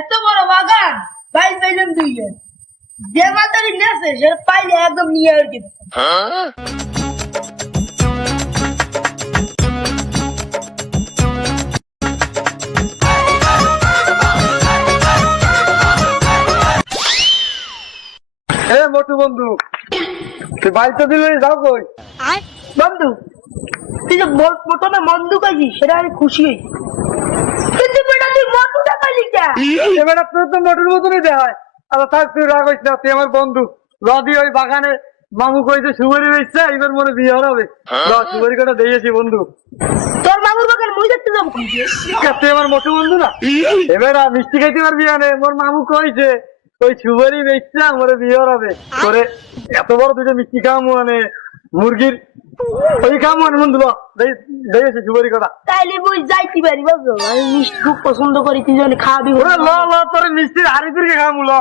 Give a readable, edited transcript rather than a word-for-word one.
এত বড় বাগান বাইল পাইলাম দুইজন যে মাতারি নেছে সে পাইলে একদম নিয়ে আর কি মোটু বন্ধু তুই বাড়িতে দিলে যাও কই বন্ধু তুই যে প্রথমে মন্দু কাজি সেটা আমি খুশি হই কিন্তু বেটা তুই মন্দুটা পাইলি কে এবার তোর তো মোটুর মতনই দেখায়। আচ্ছা থাক তুই রাগ হইস না, তুই আমার বন্ধু। রদি ওই বাগানে মামু কইছে সুপারি বেচছে, এবার মনে বিয়ে হবে। সুপারি কটা দিয়েছি বন্ধু। তোর মামুর বাগান মুই দেখতে যাবো কিন্তু তুই আমার মোটু বন্ধু না, এবার মিষ্টি খাইতে পারবি না। মোর মামু কইছে ওই সুপারি বেচছে মরে বিয়ে হবে করে। এত বড় দুটো মিষ্টি খাওয়ামু মানে মুরগির ওই খাওয়ামু মানে বন্ধু দিয়েছি সুপারি কটা। তাইলে মুই যাইতে পারি বুঝছো, আমি মিষ্টি খুব পছন্দ করি, তুই জানি খাওয়াবি। ল ল তোর মিষ্টির হাড়ি তুই খাওয়ামু ল।